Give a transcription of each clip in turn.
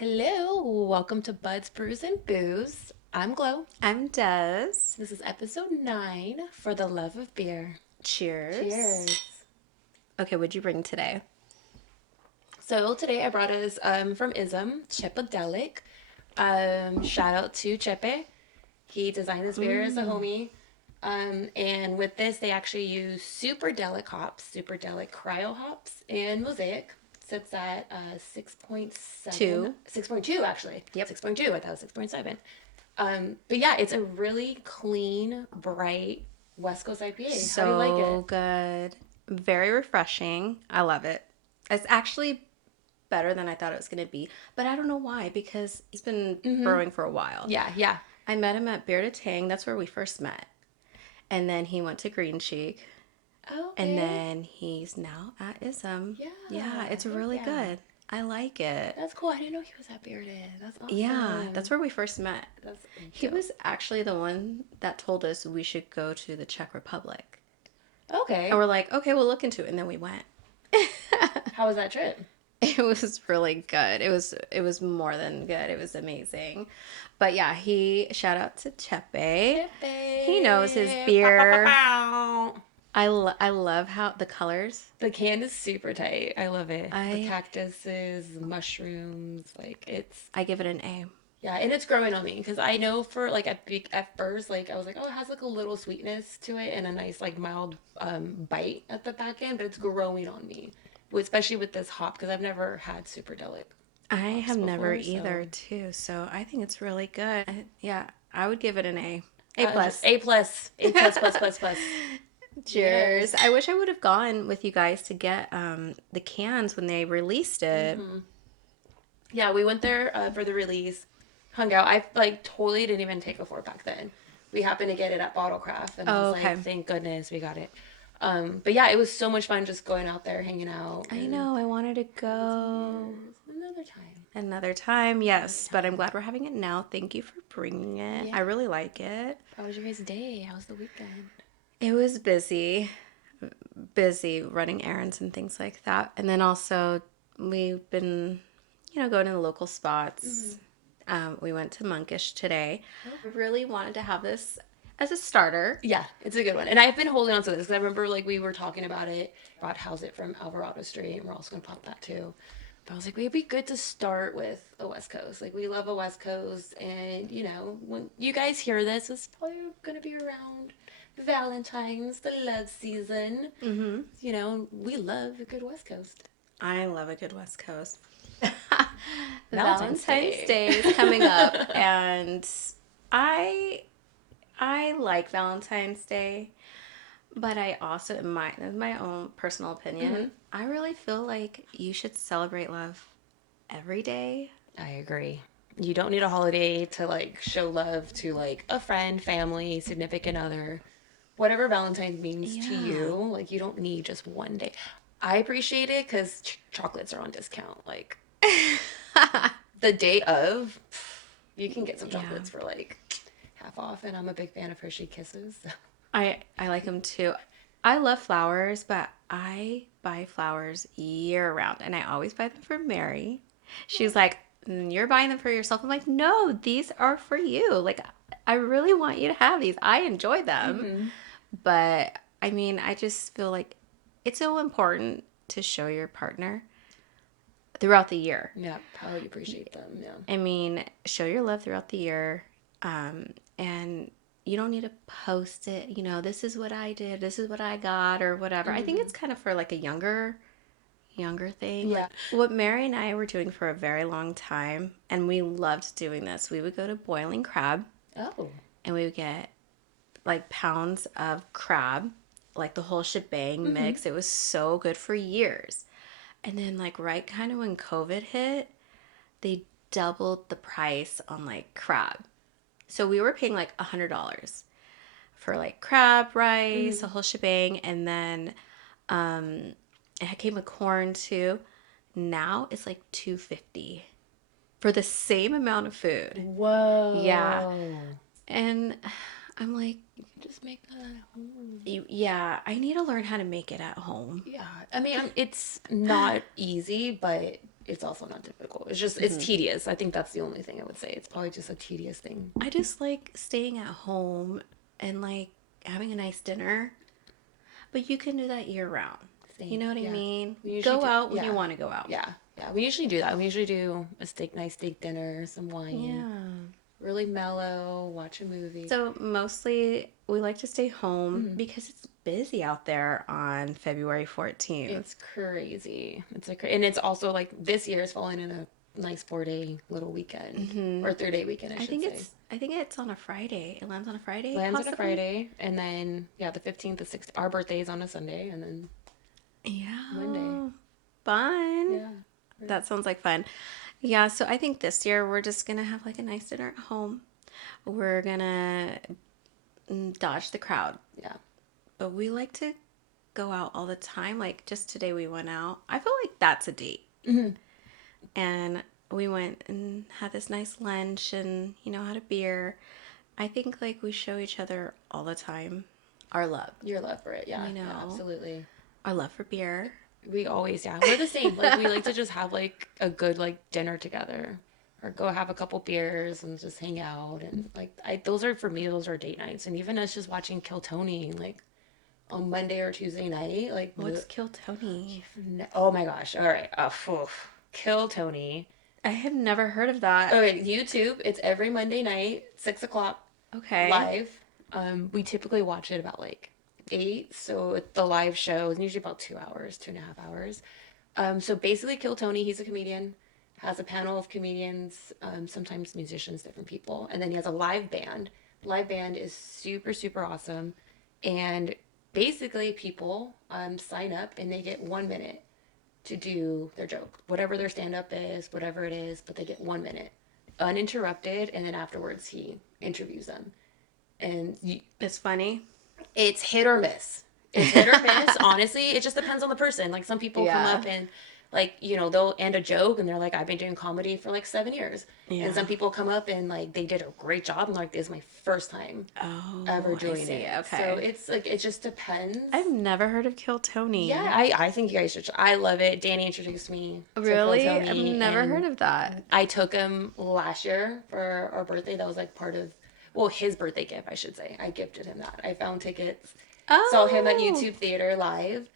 Hello, welcome to Buds, Brews, and Booze. I'm Glow. I'm Des. This is episode 9 for the love of beer. Cheers. Cheers. Okay, what'd you bring today? So today I brought us from Ism, Chepedelic. Shout out to Chepe. He designed this beer as a homie. And with this, they actually use Superdelic hops, Superdelic Cryo hops, and Mosaic. Sits at 6.7. Two. 6.2, actually. Yep. 6.2. I thought it was 6.7. But yeah, it's a really clean, bright West Coast IPA. How do you like So it? good. Very refreshing. I love it. It's actually better than I thought it was going to be, but I don't know why because he's been brewing for a while. Yeah, yeah. I met him at Beer to Tang. That's where we first met. And then he went to Green Cheek. And Okay. then he's now at Ism. Yeah. Yeah, it's Heck really yeah. good. I like it. That's cool. I didn't know he was at Bearded. That's awesome. Yeah, that's where we first met. That's He dope. was actually the one that told us we should go to the Czech Republic. Okay. And we're like, okay, we'll look into it. And then we went. How was that trip? It was really good. It was more than good. It was amazing. But yeah, he shout out to Chepe. He knows his beer. I love how the colors. The can is super tight. I love it. The I cactuses, mushrooms, like it's I give it an A. yeah, and it's growing on me because I know for like at first like I was like oh it has like a little sweetness to it and a nice like mild bite at the back end, but it's growing on me, especially with this hop because I've never had Superdelic I hops have never before, either so too, so I think it's really good. Yeah, I would give it an A. A plus. A plus, A plus plus plus plus. Cheers. Yes. I wish I would have gone with you guys to get the cans when they released it. Yeah, we went there for the release, hung out. I like totally didn't even take a 4 pack then. We happened to get it at Bottlecraft, and I Oh, was okay. like, thank goodness we got it. But yeah, it was so much fun just going out there, hanging out. I And know, I wanted to go another time. another time. Yes, but I'm glad we're having it now. Thank you for bringing it. Yeah. I really like it. How was your guys' day? How was the weekend? It was busy running errands and things like that. And then also we've been, going to the local spots. We went to Monkish today. I really wanted to have this as a starter. Yeah, it's a good one. And I've been holding on to this because I remember like we were talking about it. Brought Howzit from Alvarado Street, and we're also gonna pop that too. But I was like, it'd be good to start with a West Coast. Like we love a West Coast, and when you guys hear this, it's probably gonna be around Valentine's, the love season. We love a good West Coast. I love a good West Coast. Valentine's Valentine's Day. Day is coming up, and I I like Valentine's Day, but I also, in my own personal opinion, I really feel like you should celebrate love every day. I agree. You don't need a holiday to like show love to like a friend, family, significant other, whatever Valentine's means to Yeah. you. Like you don't need just one day. I appreciate it because chocolates are on discount. Like the day of, you can get some Yeah. chocolates for like half off, and I'm a big fan of Hershey Kisses. I like them too. I love flowers, but I buy flowers year round, and I always buy them for Mary. She's like, "You're buying them for yourself." I'm like, "No, these are for you. Like, I really want you to have these. I enjoy them." But I mean, I just feel like it's so important to show your partner throughout the year. Yeah, how you appreciate them. Yeah. I mean, show your love throughout the year. And you don't need to post it, this is what I did, this is what I got, or whatever. I think it's kind of for like a younger thing. Yeah. Like what Mary and I were doing for a very long time, and we loved doing this. We would go to Boiling Crab, Oh. and we would get like pounds of crab, like the whole shebang mix. It was so good for years. And then like right kind of when COVID hit, they doubled the price on like crab. So we were paying like $100 for like crab, rice, a whole shebang, and then it came with corn too. Now it's like $250 for the same amount of food. Whoa. Yeah. And I'm like, Just make that at home. yeah, I need to learn how to make it at home. Yeah, I mean, it's not easy, but it's also not difficult. It's just, it's tedious. I think that's the only thing I would say. It's probably just a tedious thing. I just like staying at home and like having a nice dinner. But you can do that year round. You know what I mean? Go out when you want to go out. Yeah. Yeah. We usually do that. We usually do a nice steak dinner, some wine. Yeah. Really mellow, watch a movie. So mostly we like to stay home because it's busy out there on February 14th. It's crazy. And it's also like this year is falling in a nice 4-day little weekend or 3-day weekend. I think it's on a Friday. It lands on a Friday. Lands on a Friday, and then the 15th, the 16th. Our birthday is on a Sunday, and then Monday. Fun. Yeah, that sounds like fun. Yeah, so I think this year we're just gonna have like a nice dinner at home. We're gonna dodge the crowd. Yeah, but we like to go out all the time. Like just today we went out. I feel like that's a date. And we went and had this nice lunch and, had a beer. I think like we show each other all the time our love. Your love for it, yeah. Yeah, absolutely. Our love for beer. We always, we're the same. Like we like to just have like a good like dinner together, or go have a couple beers and just hang out. And like those are, for me, those are date nights. And even us just watching Kill Tony like on Monday or Tuesday night. Like, what's Kill Tony? Oh my gosh! All right, Kill Tony. I have never heard of that. Okay, YouTube. It's every Monday night, 6:00. Okay. Live. We typically watch it about like 8. So the live show is usually about 2 hours, 2.5 hours. So basically, Kill Tony. He's a comedian. Has a panel of comedians, sometimes musicians, different people, and then he has a live band. Live band is super, super awesome, and basically people sign up and they get 1 minute to do their joke, whatever their stand-up is, whatever it is, but they get 1 minute uninterrupted, and then afterwards he interviews them. And it's funny. It's hit or miss. It's hit or miss. Honestly, it just depends on the person. Like some people come up and like, they'll end a joke and they're like, I've been doing comedy for like 7 years. Yeah. And some people come up and like they did a great job and like, this is my first time ever doing it. Okay. So it's like, it just depends. I've never heard of Kill Tony. Yeah, I think you guys should. I love it. Danny introduced me to Really? Kill Tony. I've never heard of that. I took him last year for our birthday. That was like part of, his birthday gift, I should say. I gifted him that. I found tickets. Saw him at YouTube Theater live.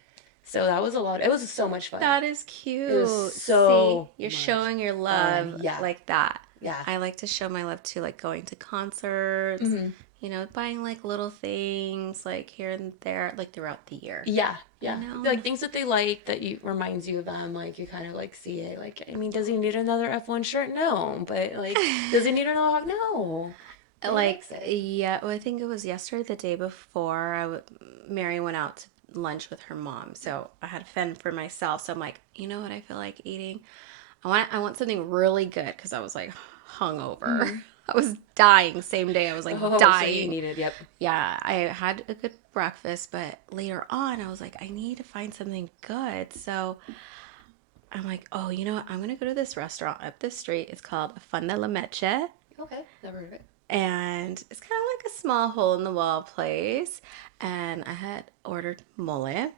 So that was a lot. It was so much fun. That is cute. It was so you're showing your love like that. Yeah. I like to show my love too, like going to concerts, buying like little things like here and there, like throughout the year. Yeah. Yeah. Like things that they like that reminds you of them. Like you kind of like see it. Like, I mean, does he need another F1 shirt? No. But like, does he need another hog? No. Like, yeah. Well, I think it was yesterday, the day before, Mary went out to lunch with her mom, so I had to fend for myself. So I'm like, you know what I feel like eating? I want something really good because I was like hungover. I was dying. Same day I was like dying. So you needed, yep. Yeah, I had a good breakfast, but later on I was like, I need to find something good. So I'm like, oh, you know what? I'm gonna go to this restaurant up the street. It's called Fan de la Meche. Okay, never heard of it. And it's kind of like a small hole-in-the-wall place. And I had ordered mole.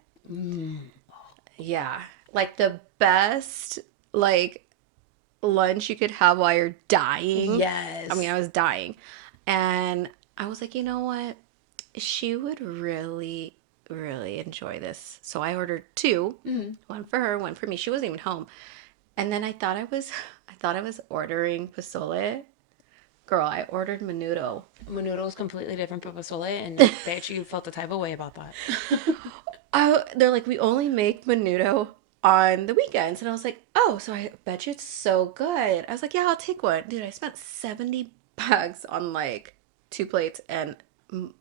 Yeah. Like the best, like, lunch you could have while you're dying. Yes. I mean, I was dying. And I was like, you know what? She would really, really enjoy this. So I ordered 2. One for her, one for me. She wasn't even home. And then I thought I was ordering pozole. Girl, I ordered menudo. Menudo is completely different from pozole, and I bet you felt the type of way about that. They're like, we only make menudo on the weekends. And I was like, oh, so I bet you it's so good. I was like, yeah, I'll take one. Dude, I spent $70 on like 2 plates, and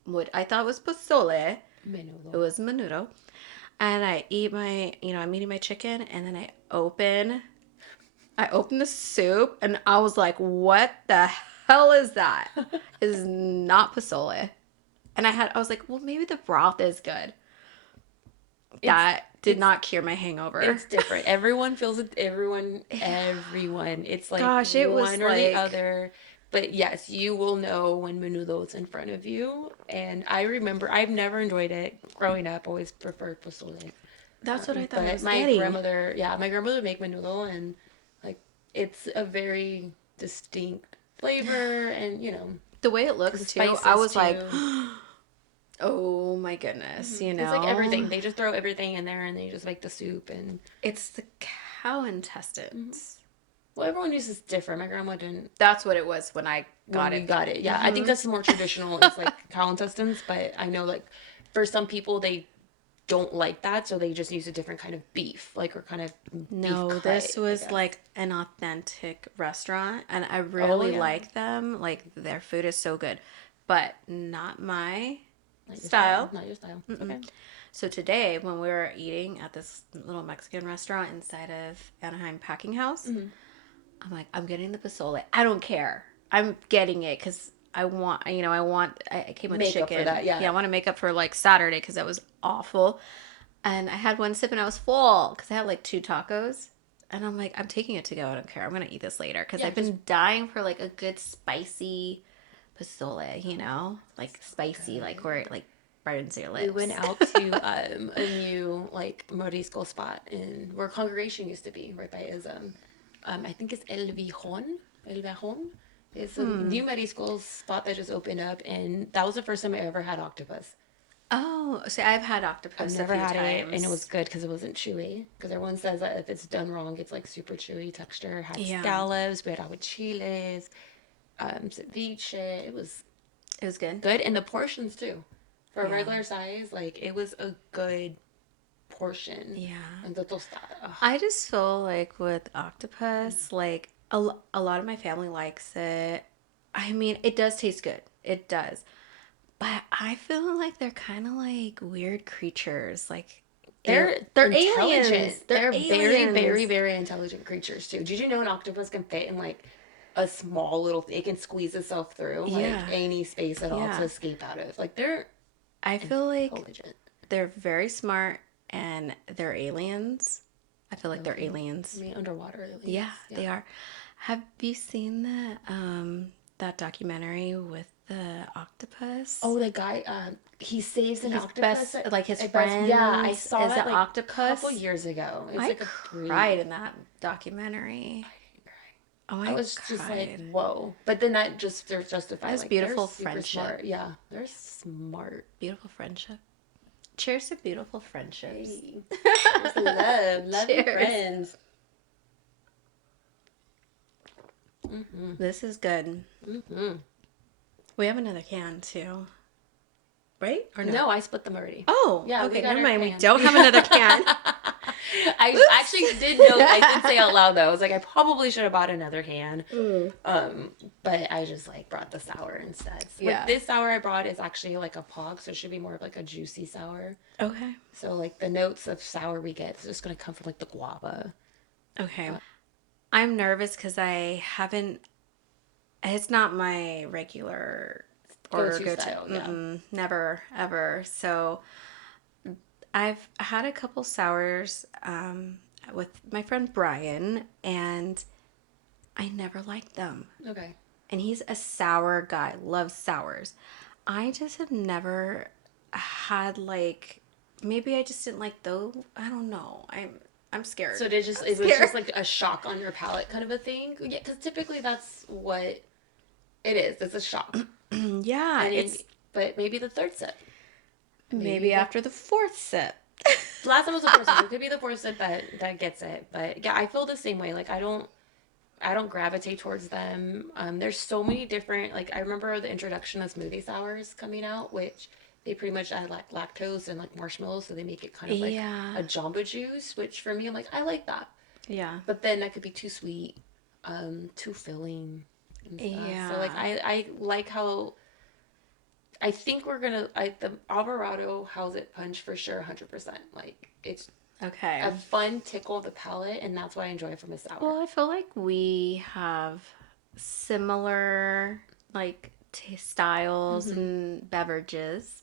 what I thought was pozole. Menudo. It was menudo. And I eat I'm eating my chicken, and then I open the soup, and I was like, what the hell is that? It is not pozole. And I was like, well, maybe the broth is good. That did not cure my hangover. It's different. Everyone feels it. Everyone. It's like gosh, it was one or the other. But yes, you will know when menudo is in front of you. And I remember, I've never enjoyed it growing up. Always preferred pozole. That's what I thought I was my getting. grandmother would make menudo, and it's a very distinct flavor, and The way it the looks too, spices I was like, too. oh my goodness, you It's like know? everything. They just throw everything in there, and they just make the soup. And It's the cow intestines. well, everyone uses different. My grandma didn't That's what it was when I when got we it. got it. Yeah, I think that's more traditional. It's like cow intestines, but I know like for some people they don't like that, so they just use a different kind of beef, like or kind of beef No, clay, this I was guess. like an authentic restaurant, and I Oh really yeah, like them. Like their food is so good, but not my not your style. style. Not your style. It's Mm-mm. okay. So today, when we were eating at this little Mexican restaurant inside of Anaheim Packing House, I'm like, I'm getting the pozole. I don't care. I'm getting it because I came with Make up for chicken. that, yeah. I want to make up for like Saturday because that was awful. And I had one sip and I was full because I had like 2 tacos. And I'm like, I'm taking it to go. I don't care. I'm going to eat this later because Yeah, I've been dying for like a good spicy pozole, you know? Like spicy, like where it like burns your lips. We went out to a new like Morisco spot in where Congregation used to be, right by Ism. I think it's El Vijon. El Vijon. It's a new Morisco spot that just opened up, and that was the first time I ever had octopus. Oh, see, I've had I've octopus a never few had it, and it was times. good because it wasn't chewy. Because everyone says that if it's done wrong, it's like super chewy texture. Had Yeah, scallops, we had aguachiles, ceviche. It was it was good. good, and the portions too. For a Yeah. regular size, like it was a good portion. Yeah. And the tostada. Ugh. I just feel like with octopus, like a lot of my family likes it. I mean, it does taste good. It does. But I feel like they're kind of like weird creatures. Like they're aliens. Intelligent. They're They're very, aliens. very, very intelligent creatures too. Did you know an octopus can fit in like a small little? It can squeeze itself through like Yeah. any space at all to Yeah. escape out of. Like they're I feel like intelligent. they're very smart and they're aliens. I feel like they're I aliens. mean, underwater aliens. Yeah, they are. Have you seen that documentary with the octopus? Oh, the guy, he saves an His octopus. best, like his Yeah, I friends saw is that an like a octopus. couple years ago. It was I like a cried in that documentary. Oh, I was just like, whoa. But then that just they're justified. That's Like beautiful they're super friendship. smart. Yeah, they're smart. Beautiful friendship. Cheers to beautiful friendships. Hey. There's love and Cheers. friends. This is good. We have another can too, right? Or no? No, I split them already. Oh, Yeah, we okay. got Never our mind. We can. don't have another can. I actually did know. I did say out loud though. I was like, I probably should have bought another can. But I just like brought the sour instead. Yeah. Like, this sour I brought is actually like a pog, so it should be more of like a juicy sour. Okay. So like the notes of sour we get is just gonna come from like the guava. Okay. I'm nervous because I haven't. It's not my regular or Go-to style, yeah. never ever. So I've had a couple sours with my friend Brian, and I never liked them. Okay. And he's a sour guy, loves sours. I just have never had like. Maybe I just didn't like those. I don't know. I'm scared. So it was just like a shock on your palate kind of a thing. Yeah, because typically that's what it is. It's a shock. Yeah, And but maybe the third sip. maybe after the fourth sip. The last time was the fourth sip. It could be the fourth sip that gets it. But yeah, I feel the same way. Like I don't gravitate towards them. There's so many different. Like I remember the introduction of smoothie sours coming out, which they pretty much add like lactose and like marshmallows, so they make it kind of like Yeah. a Jamba Juice. Which for me, I'm like, I like that. Yeah. But then that could be too sweet, too filling. And stuff. Yeah. So like I like how. I think the Alvarado Howzit punch for sure, 100%. Like it's Okay. a fun tickle of the palate, and that's why I enjoy it from a sour. Well, I feel like we have similar like styles and beverages.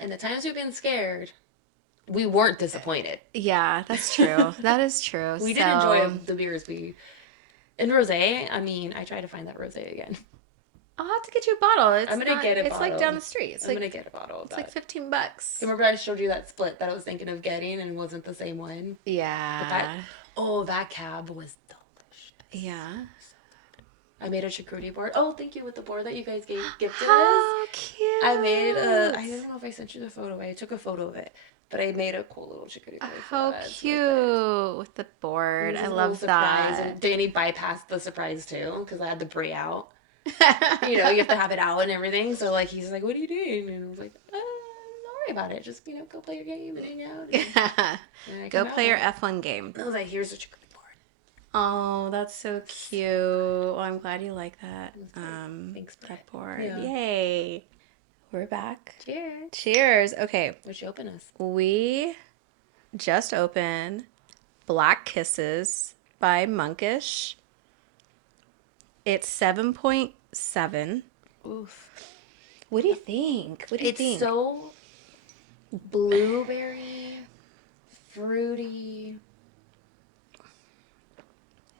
And the times we've been scared, we weren't disappointed. Yeah, that's true. That is true. We did enjoy the beers in rosé. I mean, I try to find that rosé again. I'll have to get you a bottle. It's I'm gonna get a It's like bottle. down the street. It's I'm like gonna get a bottle of it's that. like $15. Remember I showed you that split that I was thinking of getting and it wasn't the same one? Yeah. That cab was delicious. Yeah. I made a charcuterie board. Oh, thank you with the board that you guys gifted us. How cute. I made a. I don't know if I sent you the photo. I took a photo of it, but I made a cool little charcuterie board for How us. cute with the It board. was I a little love surprise, that. and Danny bypassed the surprise too because I had the brie out. You know, you have to have it out and everything. So like, he's like, "What are you doing?" And I was like, "Don't worry about it. Just go play your game and hang out." And I Go came play your out. F1 game. I was like, "Here's a charcuterie board." Oh, that's so cute. Oh, I'm glad you like that. Thanks, Brett. That board. Yeah. Yay. We're back. Cheers. Cheers. Okay. What'd you open us? We just opened Black Kisses by Monkish. It's 7.7. Oof. What do you think? What do you think? It's so blueberry, fruity.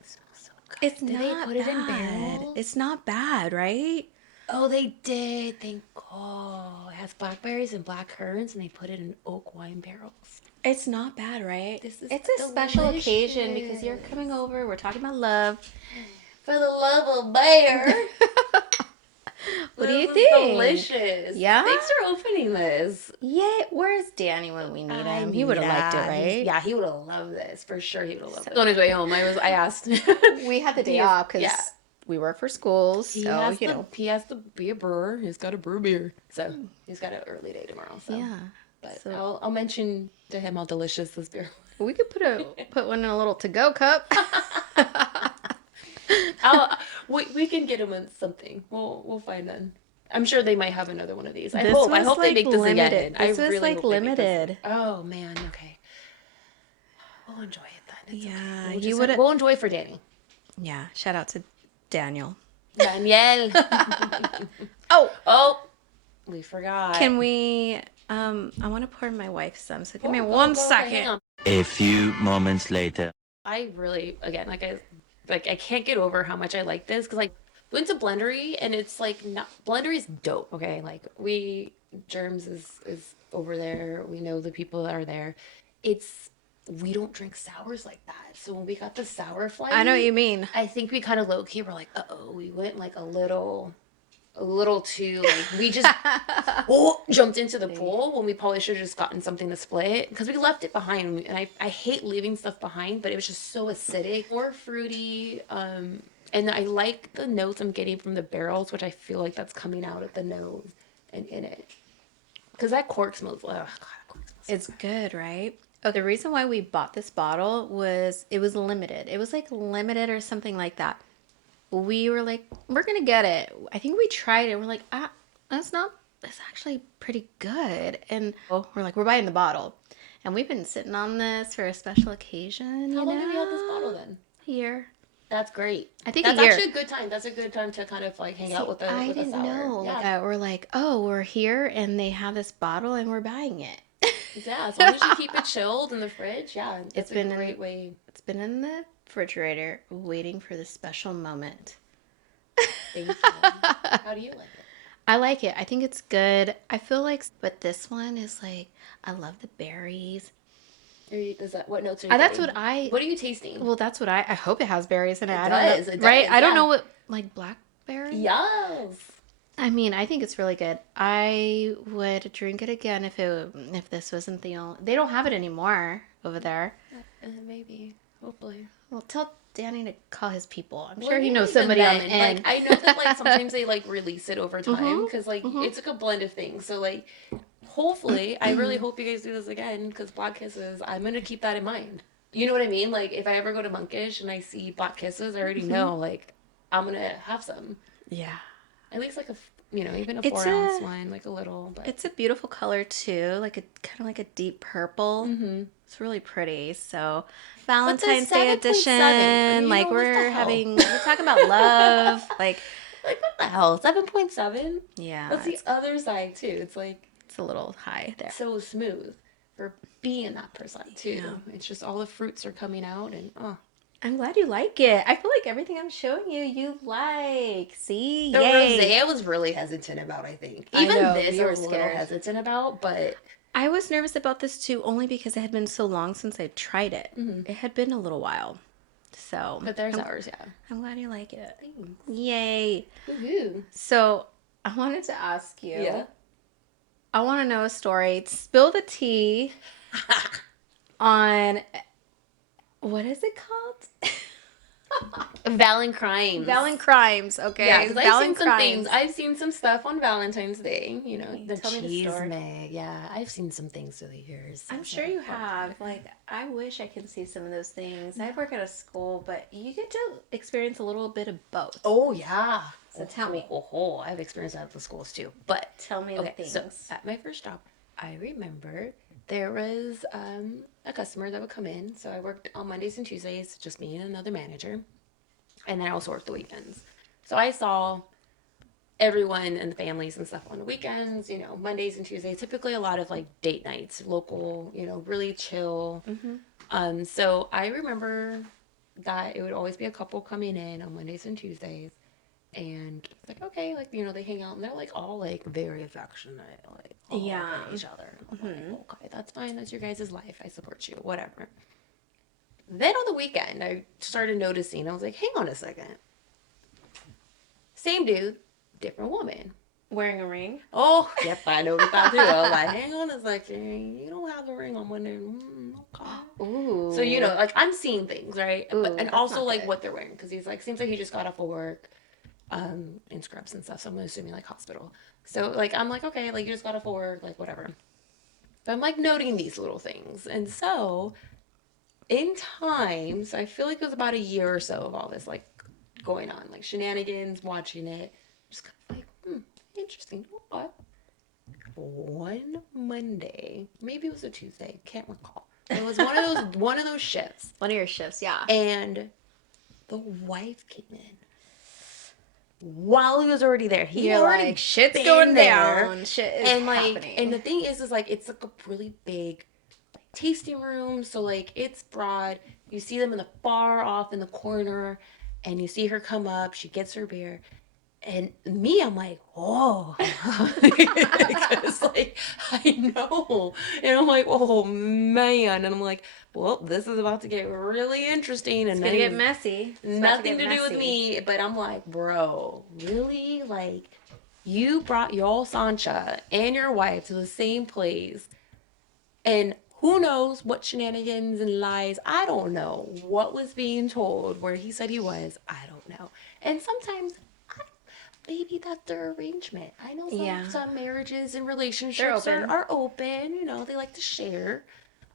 It smells so good. It's Did not they put it in bad. barrels? It's not bad, right? Oh, they did. Thank God. It has blackberries and black currants, and they put it in oak wine barrels. It's not bad, right? This is It's a special occasion because you're delicious. coming over. We're talking about love. For the love of bear. What do you This is think? delicious. Yeah? Thanks for opening this. Yeah, where's Danny when we need him? He would have liked it, right? Yeah, he would have loved this. For sure he would have loved it. On his way home, I asked. We had the day off because we work for schools, so, he has to be a brewer. He's got to brew beer. So he's got an early day tomorrow. So. Yeah. But So I'll mention to him how delicious this beer was. we could put one in a little to-go cup. We can get him in something. We'll find them. I'm sure they might have another one of these. I This hope was, they make this limited. again. This was really hope they make this. limited. Oh man, okay. We'll enjoy it then. It's Yeah, okay. you would. We'll enjoy it for Danny. Yeah, shout out to Daniel. Danielle. Oh, we forgot. Can we? I want to pour my wife some. So give me Go, one go, second. hang on. A few moments later. I really, again, I can't get over how much I like this because we went to Blendery and it's like not Blendery is dope. Okay, like Germs is over there. We know the people that are there. We don't drink sours like that. So when we got the sour flight, I know what you mean. I think we kind of low key were like, we went like a little too like we just jumped into the pool when we probably should have just gotten something to split because we left it behind, and I hate leaving stuff behind, but it was just so acidic, more fruity, and I like the notes I'm getting from the barrels, which I feel like that's coming out at the nose and in it because that cork smells. Oh God, that cork smells. It's good, right? Oh, the reason why we bought this bottle was it was limited. It was like limited or something like that. We were like, we're gonna get it. I think we tried it. We're like, that's actually pretty good. And we're like, we're buying the bottle. And we've been sitting on this for a special occasion. How long have you had this bottle then? A year. That's great. I think that's a year. actually a good time. That's a good time to kind of like hang out with I with a didn't sour. know. Yeah. We're like, we're here and they have this bottle and we're buying it. Yeah, as long as you keep it chilled in the fridge, yeah, it's been a great way. It's been in the refrigerator waiting for the special moment. Thank you. How do you like it? I like it. I think it's good. I feel like, but this one is like, I love the berries. What notes are you That's getting? what What are you tasting? well, that's what I hope it has berries in it. I does, don't it know. Right? does, I don't yeah. know what, like blackberry? Yes. I mean, I think it's really good. I would drink it again if this wasn't the only, they don't have it anymore over there. Maybe. Hopefully. Well, tell Danny to call his people. I'm Well, sure he maybe knows even somebody on the then, end. Like, I know that like sometimes they like release it over time Mhm, because like it's like a blend of things. So like, hopefully, I really hope you guys do this again because Black Kisses. I'm gonna keep that in mind. You know what I mean? Like if I ever go to Monkish and I see Black Kisses, I already know like I'm gonna have some. Yeah. At least like even a It's 4 ounce one, like a little. But It's a beautiful color too, like a kind of like a deep purple. mm-hmm. It's really pretty. So Valentine's the Day 7.7? edition, like What the we're hell? we're talking about love, like Like what the hell? 7.7? yeah, That's the other side too. It's like it's a little high there. so smooth for being that person too. Yeah. It's just all the fruits are coming out and I'm glad you like it. I feel like everything I'm showing you like. See, the yay! rosé I was really hesitant about. I think I even know, this you I were was a little scared. hesitant about, but I was nervous about this too, only because it had been so long since I tried it. Mhm. It had been a little while, So, But there's ours, yeah. I'm glad you like it. Yay. Woohoo. So, I wanted to ask you. Yeah. I want to know a story. Spill the tea on, what is it called? Valentine's. Crimes, okay? Yeah, because I've seen some Crimes. things. I've seen some stuff on Valentine's Day. You know, the Tell me the cheese story. mag. Yeah, I've seen some things through the years. I'm sure you have. Like, I wish I can see some of those things. I work at a school, but you get to experience a little bit of both. Oh, yeah. So tell me. I've experienced that at the schools too. But Tell me the things. So at my first job, I remember there was a customer that would come in. So I worked on Mondays and Tuesdays, just me and another manager. And then I also worked the weekends. So I saw everyone and the families and stuff on the weekends, you know, Mondays and Tuesdays, typically a lot of like date nights, local, you know, really chill. So I remember that it would always be a couple coming in on Mondays and Tuesdays. And it's like, okay, like, you know, they hang out and they're like all like very affectionate, like all Yeah. over each other. I'm like, okay, that's fine. That's your guys' life. I support you, whatever. Then on the weekend, I started noticing, I was like, hang on a second. Same dude, different woman. Wearing a ring? Oh, yep, I noticed that too. I was like, hang on a second. You don't have the ring on Monday. Okay. Ooh. So, you know, like I'm seeing things, right? Ooh, And that's also not like good. what they're wearing. Because he's like, seems like he just got off of work in scrubs and stuff. So I'm assuming like hospital. So like, I'm like, okay, like you just got off of work, like whatever. But I'm like noting these little things. And so in time, so I feel like it was about a year or so of all this like going on, like shenanigans, watching it, just kind of like, interesting. What? One Monday, maybe it was a Tuesday, can't recall. It was one of those shifts, One of your shifts, yeah. and the wife came in while he was already there. He You're already like, shit's been going there. down. Shit is And like, happening. and the thing is like it's like a really big like tasting room. So like it's broad. You see them in the far off in the corner, and you see her come up. She gets her beer, and me, I'm like, oh, because like I know, and I'm like, oh man, and I'm like, well, this is about to get really interesting, and It's then gonna get messy. It's about nothing to get do with messy. me, but I'm like, bro, really? Like, you brought your Sancha and your wife to the same place, and who knows what shenanigans and lies? I don't know what was being told where he said he was. I don't know. And sometimes, maybe that's their arrangement. I know some marriages and relationships are open. You know, they like to share.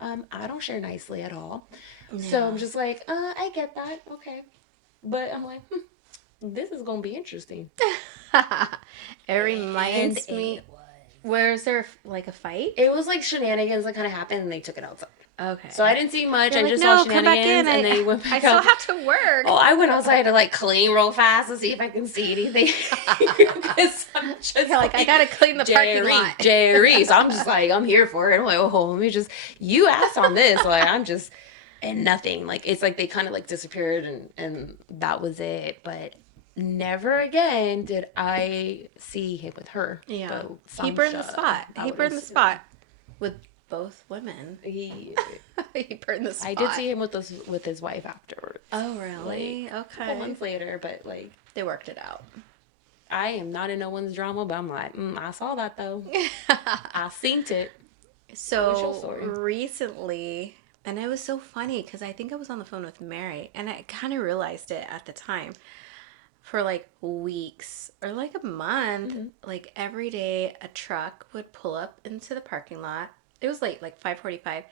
I don't share nicely at all. No. So I'm just like, I get that. Okay. But I'm like, this is going to be interesting. It reminds me. Was there like a fight? It was like shenanigans that kind of happened and they took it outside. Okay. So I didn't see much. You're I like, just no, saw come back shenanigans in. and they went back I still out. have to work. Oh, I went outside to like clean real fast to see if I can see anything. Because I'm just like, I gotta clean the parking lot. Jerry. So I'm just like, I'm here for it. I'm like, oh, let me just, you asked on this. Like, I'm just, and nothing. Like, it's like they kind of like disappeared and that was it. But never again did I see him with her. Yeah. He burned the spot. He burned the spot with both women. He burned the spot. I did see him with his wife afterwards. Oh, really? Like, okay. A couple months later, but like they worked it out. I am not in no one's drama, but I'm like, I saw that though. I synced it. So recently, and it was so funny because I think I was on the phone with Mary, and I kind of realized it at the time. For like weeks or like a month, like every day a truck would pull up into the parking lot. It was late, like 5:45.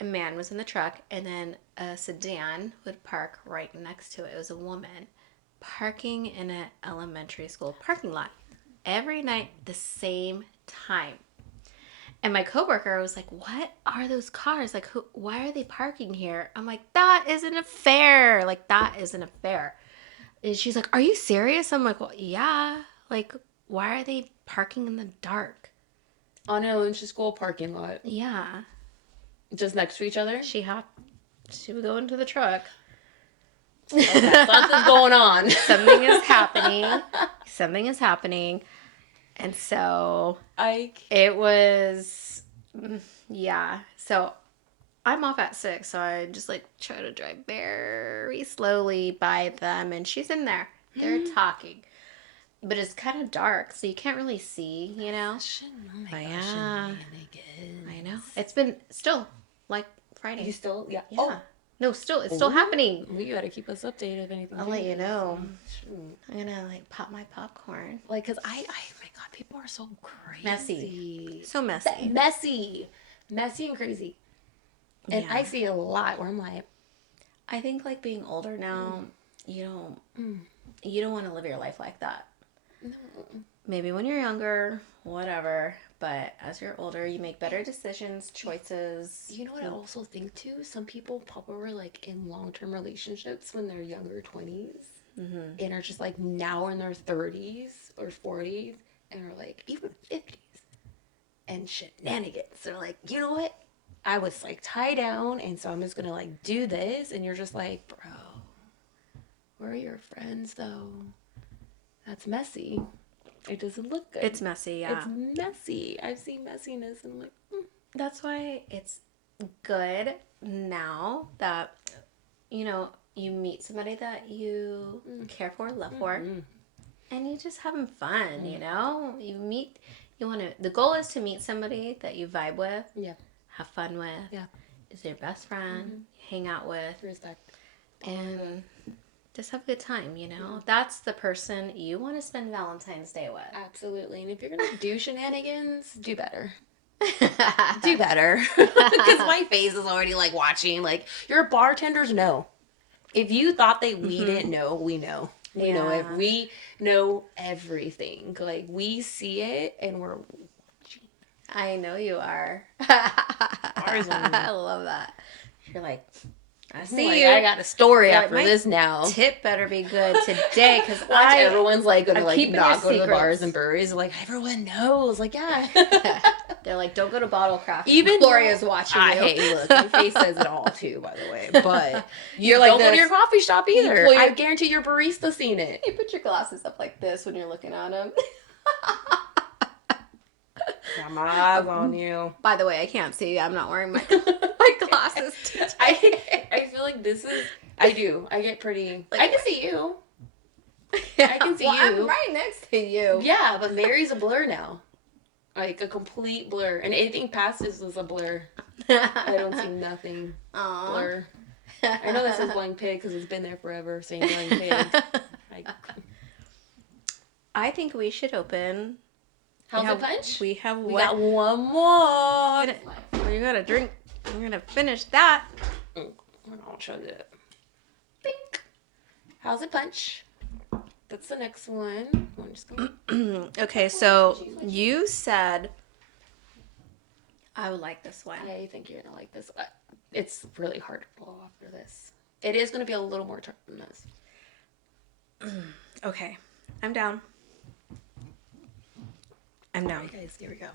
A man was in the truck, and then a sedan would park right next to it. It was a woman parking in an elementary school parking lot every night, the same time. And my coworker was like, "What are those cars? Like, why are they parking here?" I'm like, "That isn't a fair. Like, that isn't a fair." And she's like, "Are you serious?" I'm like, "Well, yeah. Like, why are they parking in the dark?" On an elementary school parking lot. Yeah. Just next to each other? She would go into the truck. Okay, something's going on. Something is happening. Something is happening. And so it was, yeah. So I'm off at 6, so I just like try to drive very slowly by them, and she's in there. They're talking, but it's kind of dark, so you can't really see, you know. Oh my But gosh, yeah, shenanigans. I know. It's been still like Friday. You still, yeah. Yeah. Oh, No, still it's still happening. well, you gotta keep us updated if anything. I'll let you changes. know. Shoot. I'm gonna like pop my popcorn. Like, cause my God, people are so crazy. Messy. So messy. Messy and crazy. And Yeah. I see a lot where I'm like, I think like being older now, you don't want to live your life like that. no. Maybe when you're younger, whatever. But as you're older, you make better decisions, choices. You know what I also think too? Some people probably were like in long-term relationships when they're younger 20s and are just like now in their 30s or 40s and are like even 50s and shenanigans. They're like, you know what? I was like tied down and so I'm just gonna like do this, and you're just like, bro, where are your friends though? That's messy. It doesn't look good. It's messy, yeah. It's messy. I've seen messiness and I'm like, That's why it's good now that, you meet somebody that you care for, love for, and you just having fun, the goal is to meet somebody that you vibe with, yeah, have fun with, is your best friend, hang out with, respect. and just have a good time, That's the person you want to spend Valentine's Day with. Absolutely. And if you're gonna do shenanigans, do better. Do better. Because my face is already like watching. Like, your bartenders know. If you thought we didn't know, we know. We know it. We know everything. Like, we see it and we're watching. I know you are. Ours on you. I love that. You're like, I see Like, you. I got a story You're like, after my this now. Tip better be good today because Everyone's like gonna I'm like keeping not your go to the bars secrets. and breweries. Like, everyone knows. Like, yeah. They're like, don't go to Bottle Craft. Even Gloria's watching you. Hey, look, my face says it all too, by the way. But You're like don't go to this. your coffee shop either. pull your- I guarantee your barista seen it. You put your glasses up like this when you're looking at them. Got my eyes on you. By the way, I can't see. I'm not wearing my glasses today. I feel like this is. I do. I get pretty. I can see you. I can see you. I'm right next to you. Yeah, but Mary's a blur now. Like a complete blur, and anything past this is a blur. I don't see nothing. Aww. Blur. I know this is Blind Pig because it's been there forever saying Blind Pig. I think we should open. Howzit punch? We have We got one more. You gotta drink. We're gonna finish that. I'll show you it. Bink. Howzit punch? That's the next one. I'm just gonna... Okay, so you said I would like this one. I think you're gonna like this. It's really hard to blow after this. It is gonna be a little more tart than this. Okay, I'm down. I'm down. Okay, guys, here we go.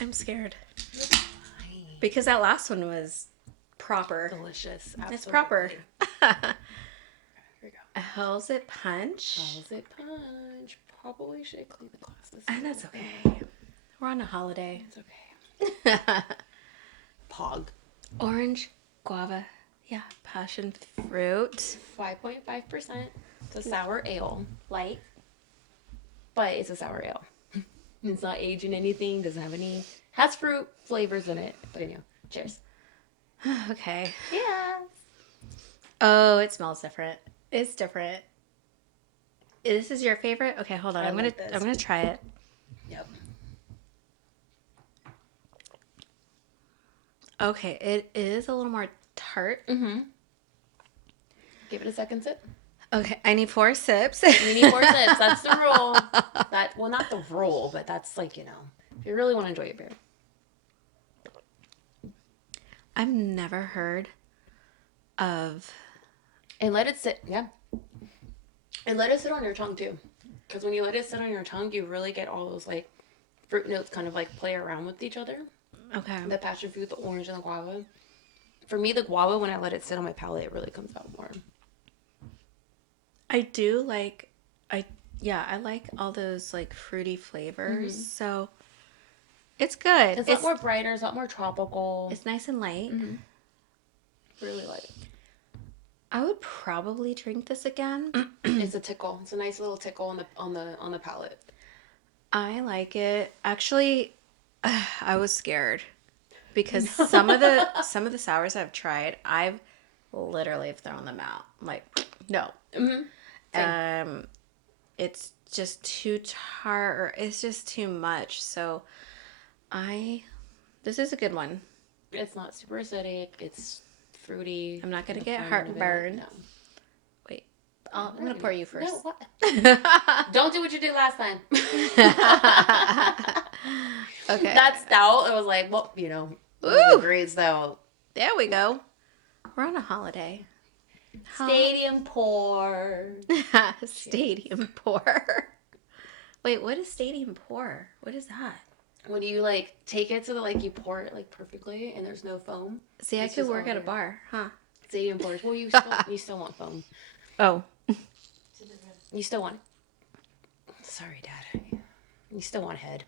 I'm scared because that last one was proper. Delicious. It's proper. Here we go. A Howzit punch. Howzit punch? Probably should clean the glasses. And that's okay. We're on a holiday. It's okay. Pog. Orange, guava, yeah, passion fruit. 5.5%. It's a sour ale. Light. But it's a sour ale. It's not aged in anything. Doesn't have any. Has fruit flavors in it. But anyhow, cheers. Okay. Yeah. Oh, it smells different. It's different. This is your favorite? Okay, hold on. I I'm like this. gonna try it. Yep. Okay, it is a little more tart. Mm-hmm. Give it a second sip. Okay, I need 4 sips. You need 4 sips. That's the rule. Well, not the rule, but that's like, if you really want to enjoy your beer. I've never heard of. And let it sit. Yeah. And let it sit on your tongue too. Because when you let it sit on your tongue, you really get all those like fruit notes kind of like play around with each other. Okay. The passion fruit, the orange, and the guava. For me, the guava, when I let it sit on my palate, it really comes out more. I do like, I like all those like fruity flavors. So It's good. It's a lot more brighter. It's a lot more tropical. It's nice and light. Really light. I would probably drink this again. It's a tickle. It's a nice little tickle on the palate. I like it. Actually, I was scared because some of the sours I've tried, I've literally thrown them out. Like, no. It's just too tart, or it's just too much. So, this is a good one. It's not super acidic. It's fruity. I'm not gonna get heartburn. No. Wait, I'm gonna pour you first. No, what? Don't do what you did last time. Okay. That stout, it was like, well, Ooh. great stout. There we go. We're on a holiday. Stadium pour. Stadium pour. Wait, what is stadium pour? What is that? When you take it so that you pour it See, and there's no foam. I could work at a bar, huh? Stadium pours. Well, you still want foam. Oh. You still want. Sorry, Dad. You still want head.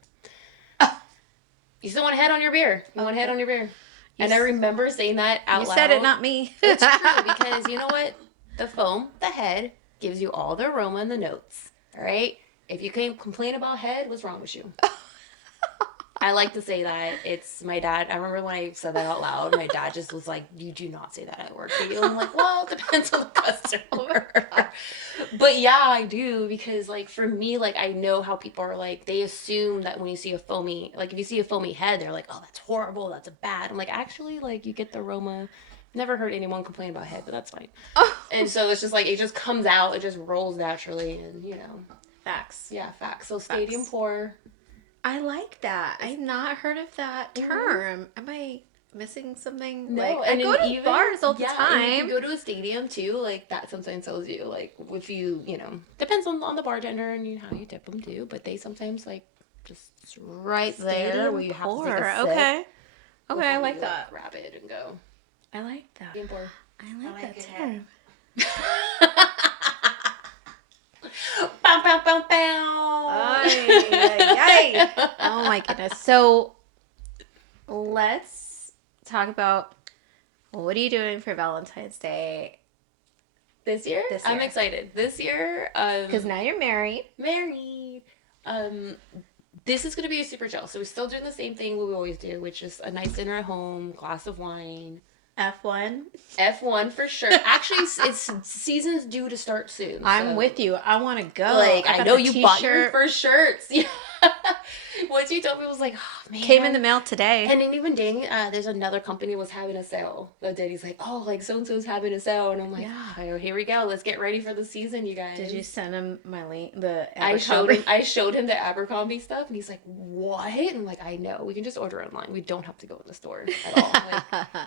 You still want head on your beer. You want head on your beer. And I remember saying that out loud. You said it, not me. It's true, because you know what? The foam, the head, gives you all the aroma and the notes. All right? If you can't complain about head, what's wrong with you? I like to say that. It's my dad. I remember when I said that out loud, my dad just was like, you do not say that at work. I'm like, well, it depends on the customer. But yeah, I do, because for me, I know how people are they assume that when you see a foamy, if you see a foamy head, they're like, oh, that's horrible, that's bad. I'm like, actually, you get the aroma. Never heard anyone complain about head, but that's fine. Oh. And so it's just it just comes out, it just rolls naturally, and Facts. Yeah, facts. So stadium pour. I like that. I've not heard of that term. Am I missing something? No, I go to bars all the time. And if you go to a stadium too, that sometimes tells you, if you, depends on the bartender and how you tip them too, but they sometimes just right there Stadium where you have pour. to take a sip. Okay, I like that. Grab it and go. I like that. Stadium pour. I like that term. Bow, bow, bow, bow. Oh my goodness. So let's talk about, what are you doing for Valentine's Day This year? I'm excited. This year, because now you're married. This is going to be a super chill. So we're still doing the same thing we always do, which is a nice dinner at home, glass of wine. F1 for sure. Actually, it's season's due to start soon. I'm with you. I want to go. I know you bought your first shirts. Yeah. What you told me was oh man. Came in the mail today. And then even dating, there's another company was having a sale. The daddy's like, oh, so-and-so's having a sale. And I'm like, oh, here we go. Let's get ready for the season, you guys. Did you send him my link? I showed him the Abercrombie stuff, and he's like, what? And I'm like, I know. We can just order online. We don't have to go in the store at all.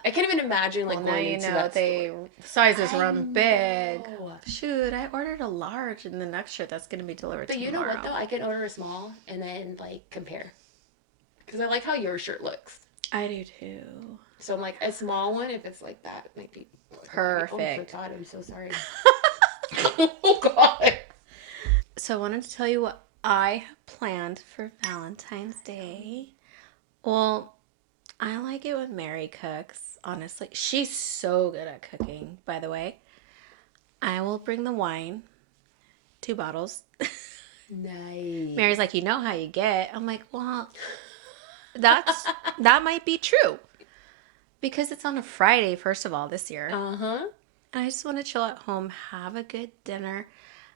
I can't even imagine going into that store. Sizes run big. Shoot, I ordered a large, and the next shirt that's going to be delivered tomorrow. But you know what, though? I can order a small and then, compare. Because I like how your shirt looks. I do, too. So I'm like, a small one, if it's like that, it might be perfect. Oh, my God, I'm so sorry. Oh, God. So I wanted to tell you what I have planned for Valentine's Day. Well, I like it when Mary cooks, honestly. She's so good at cooking, by the way. I will bring the wine, 2 bottles. Nice. Mary's like, you know how you get. I'm like, well, that might be true. Because it's on a Friday, first of all, this year. Uh-huh. And I just want to chill at home, have a good dinner.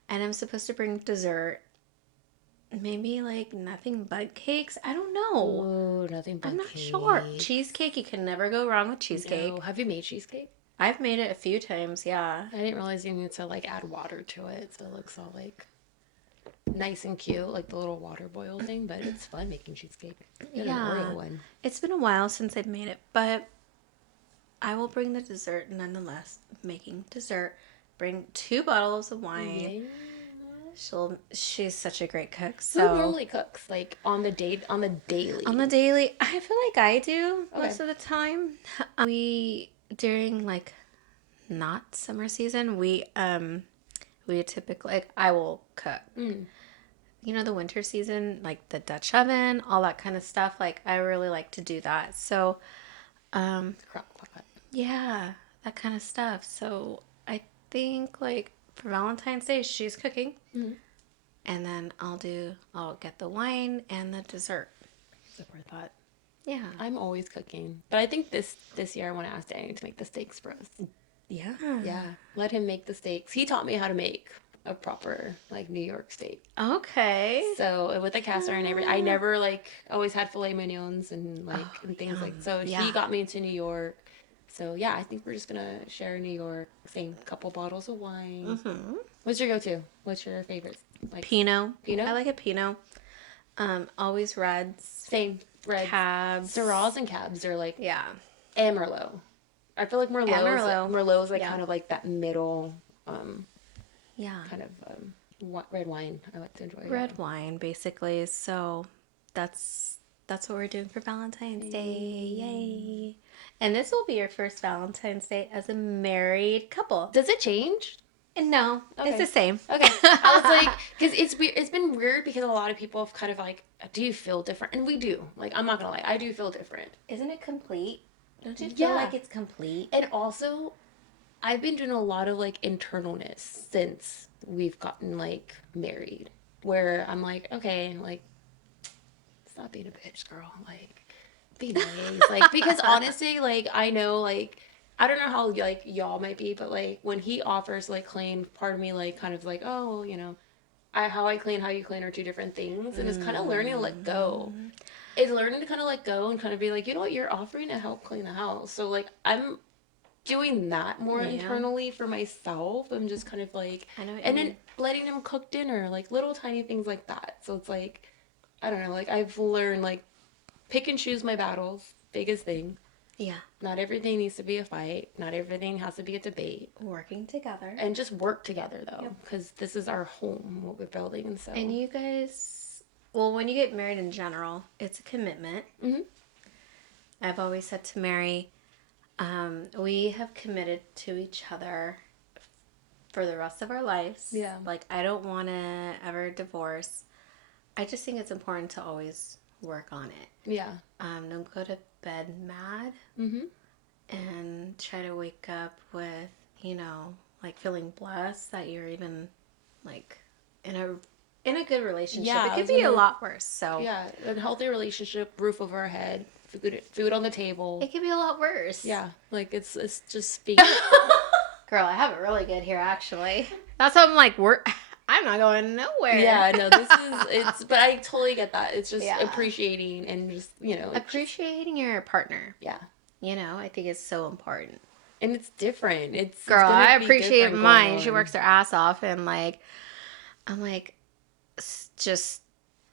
And I'm supposed to bring dessert. Maybe nothing but cakes. I don't know. Oh, nothing but I'm not cakes. sure. Cheesecake, you can never go wrong with cheesecake. No. Have you made cheesecake? I've made it a few times, yeah. I didn't realize you need to add water to it, so it looks all nice and cute, the little water boil thing. But it's fun making cheesecake. Get an Oreo one. It's been a while since I've made it, but I will bring the dessert nonetheless. Making dessert. Bring 2 bottles of wine. Yeah. She's such a great cook. So who normally cooks on the daily? On the daily, I feel like I do most of the time. We during not summer season, we typically I will cook. the winter season, like the Dutch oven, all that kind of stuff. Like I really like to do that. So, Crock pot. yeah, that kind of stuff. So I think like for Valentine's Day, she's cooking. And then I'll get the wine and the dessert. Support that. Yeah. I'm always cooking, but I think this year I want to ask Danny to make the steaks for us. Yeah. Yeah, let him make the steaks. He taught me how to make a proper like New York steak. Okay. So with the cast iron and everything, I never like always had filet mignons and like and things like. So Yeah. he got me into New York. So yeah, I think we're just gonna share New York. Same couple bottles of wine. What's your go-to? What's your favorite? Like Pinot. Pinot? I like a Pinot. Always reds. Same red Cabs. Syrahs and cabs are like Yeah. and Merlot. I feel like Merlot. Merlot's like Yeah. kind of like that middle Yeah. kind of red wine. I like to enjoy Red wine, basically. So that's what we're doing for Valentine's Day. Yay. And this will be your first Valentine's Day as a married couple. Does it change? And no, Okay. it's the same. Okay, I was like, because it's weird. It's been weird because a lot of people have kind of like, do you feel different? And we do. Like, I'm not gonna lie, I do feel different. Isn't it complete? Don't you feel Yeah. like it's complete? And also, I've been doing a lot of like internalness since we've gotten like married, where I'm like, okay, like, stop being a bitch, girl. Like, be nice. Like, because honestly, like, I know, like, I don't know how, like, y'all might be, but, like, when he offers, like, clean, part of me, like, kind of like, oh, well, you know, how I clean, how you clean are two different things. And it's kind of learning to let go. It's learning to kind of let go and kind of be like, you know what, you're offering to help clean the house. So, like, I'm doing that more internally for myself. I'm just kind of like, I know what you and mean. then letting him cook dinner, like, little tiny things like that. So it's like, I don't know, like, I've learned, like, pick and choose my battles. Biggest thing. Yeah. Not everything needs to be a fight. Not everything has to be a debate. Working together. And just work together, though. Because this is our home, what we're building. And so. And you guys, well, when you get married in general, it's a commitment. Mhm. I've always said to Mary, we have committed to each other for the rest of our lives. Yeah. Like, I don't want to ever divorce. I just think it's important to always work on it. Yeah. Don't go to bed mad. Mm-hmm. And try to wake up with, like feeling blessed that you're even like in a good relationship. Yeah, it I could was be a gonna- lot worse. So Yeah. A healthy relationship, roof over our head, food on the table. it could be a lot worse. Yeah. Like, it's just being. Girl, I have it really good here actually. That's why I'm like, I'm not going nowhere. Yeah, no, but I totally get that. It's just appreciating and just, Appreciating your partner. yeah. I think it's so important. And it's different. It's Girl, gonna I be appreciate different mine. going She on. works her ass off and I'm like, just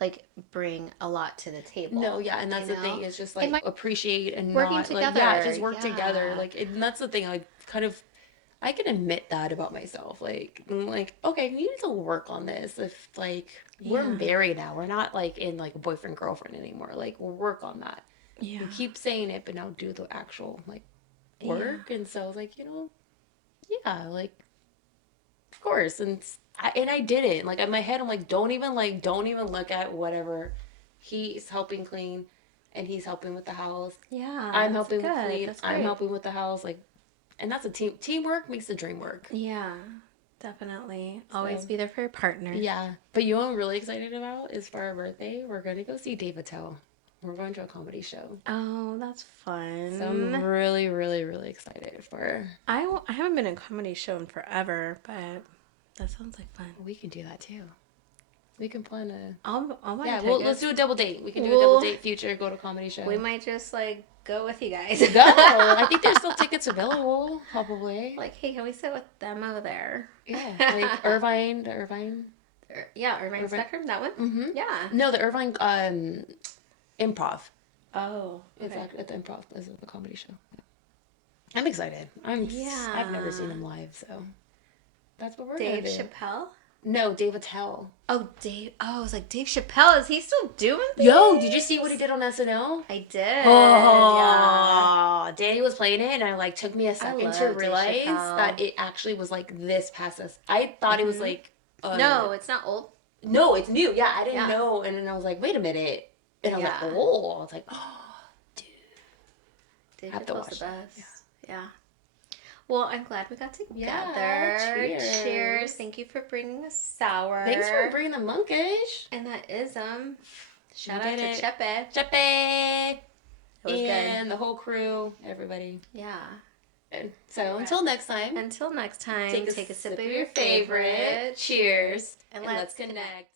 like bring a lot to the table. No, yeah, and that's you the thing. know? It's just It like might- appreciate and Working not like just together, work together. yeah. Like, and that's the thing. Like, kind of, I can admit that about myself. Like, I'm like, okay, we need to work on this. If like we're Yeah. married now, we're not like in like boyfriend girlfriend anymore. Like, we'll work on that. Yeah. We keep saying it, but now do the actual like work. And so I was like, yeah, like, of course. And I didn't. Like, in my head, I'm like, don't even look at whatever. He's helping clean, and he's helping with the house. Yeah. I'm that's helping with good. clean. That's I'm great. helping with the house. Like, and that's a teamwork makes the dream work. Yeah, definitely. Always So- be there for your partner. Yeah. But you know what I'm really excited about is for our birthday, we're going to go see Dave Attell. We're going to a comedy show. Oh, that's fun. So I'm really, really, really excited for. I haven't been in a comedy show in forever, but that sounds like fun. We can do that too. We can plan a. I'll buy Yeah, tickets. let's do a double date. We can do a We'll- double date future, go to a comedy show. We might just like go with you guys. Go! I think there's still tickets available, probably. Like, hey, can we sit with them over there? Yeah, like Irvine, the Irvine. Yeah, Irvine Spectrum, that one? Mm-hmm. Yeah. No, the Irvine Improv. Oh, It's okay. at the Improv. Is the comedy show. I'm excited. I've never seen him live, so that's what we're Dave gonna do. Chappelle? No, Dave Attell. Oh, Dave. Oh, I was like, Dave Chappelle, is he still doing things? Yo, did you see what he did on SNL? I did. Oh, Danny was playing it, and I like took me a second love to Dave realize Chappelle. that it actually was like this past us. I thought it was like No, it's not old. No, it's new. Yeah, I didn't Yeah. know. And then I was like, wait a minute. And I was Yeah. like, oh. I was like, oh. Have to Digical's watch the that. best. Yeah. Well, I'm glad we got together. Yeah, cheers. Thank you for bringing a sour. Thanks for bringing the monkish. And that is shout You out did to it. Chepe. Chepe. It was And the whole crew, everybody. Yeah. Good. So until next time. Until next time, Take a sip of your favorite. Cheers. And And let's let's connect.